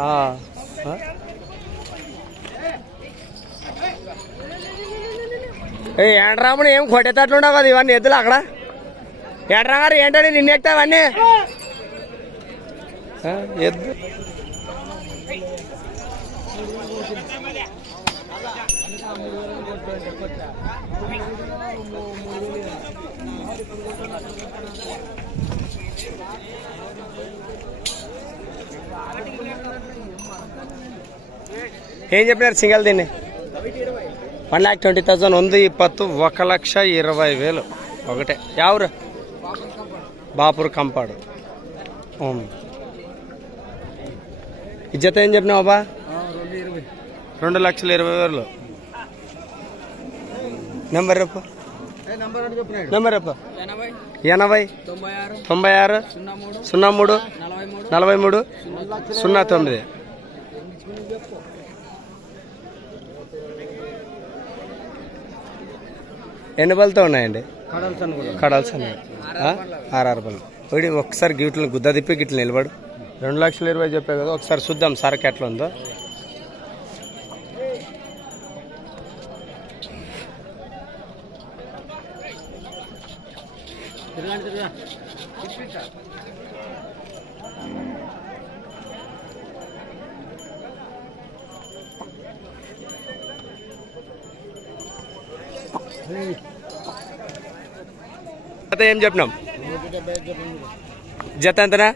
ఆ, ఆ? ఏ ఏంట్రాముడు ఏం కొట్టేటట్లుండవు కదా ఇవన్నీ ఎద్దులు అక్కడ? ఏంట్రా గారు ఏంటండి నిన్న ఎక్కుతావన్నీ ఆ, ఎద్దు. ఏం చెప్పినారు సింగల్ దీన్ని? వన్ ల్యాక్ ట్వంటీ థౌజండ్ ఉంది ఇప్పత్తు ఒక లక్ష ఇరవై వేలు. ఒకటే. ఎవరు బాపూర్ కంపాడు. ఇజ్జత ఏం చెప్పినావు బాబా రెండు లక్షల ఇరవై వేలు. నెంబర్ రేపు నెంబర్ రేపు ఎనభై తొంభై ఆరు సున్నా మూడు నలభై మూడు సున్నా తొమ్మిది. ఎన్ని బలతో ఉన్నాయండి? కడాల్సి ఉన్నాయి ఆ? ఆర్ఆర్ బల్ ఒకటి ఒకసారి గిట్లని గుద్ద తిప్పి గిట్ల నిలబడు. రెండు లక్షల ఇరవై చెప్పే కదా ఒకసారి చూద్దాం సరకు ఎట్లా ఉందో. తిరగండి తిరగా. ఏం చెప్పినాం? జత ఎంతనా?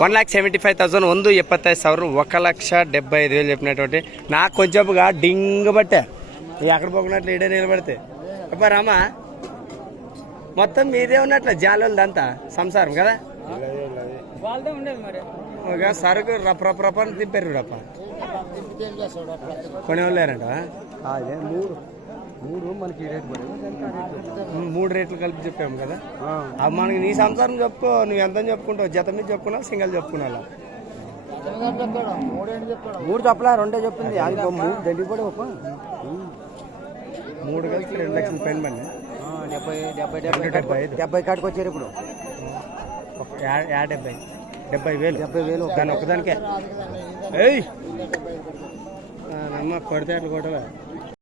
One lakh seventy five thousand వంద ఎప్పత్తైదు సవరం ఒక లక్ష డెబ్బై ఐదు వేలు చెప్పినటువంటి నాకు కొంచెంగా డింగ్ పట్టా. ఎక్కడ పోకున్నట్లు ఇడే నిలబడితే. అబ్బా రామా మొత్తం మీదే ఉన్నట్ల జాలోళ్ళదంతా సంసారం కదా? ఒక సరుకు రప రప్ప అని తిప్పారు రప్ప కొనేవాళ్ళు లేరంట మూడు మూడు మనకి రేట్ పడేది. మూడు రేట్లు కలిపి చెప్పాము కదా. అవి మనకి నీ సంసారం చెప్పుకో నువ్వు ఎంత చెప్పుకుంటావు జత మీద చెప్పుకున్నావు సింగల్ చెప్పుకున్నా మూడు చెప్పలే రెండే చెప్పింది. అది మూడు దండి కూడా ఒక మూడు కలిసి రెండు లక్షల పైన పడినా డెబ్బై డెబ్బై డెబ్బై కాడికి వచ్చారు ఇప్పుడు. యా- డెబ్బై డెబ్బై వేలు. డెబ్బై వేలు. దాని ఒక్కదానికే. ఏయ్! నమ్మ కొడితే అట్లా కొట్టవా?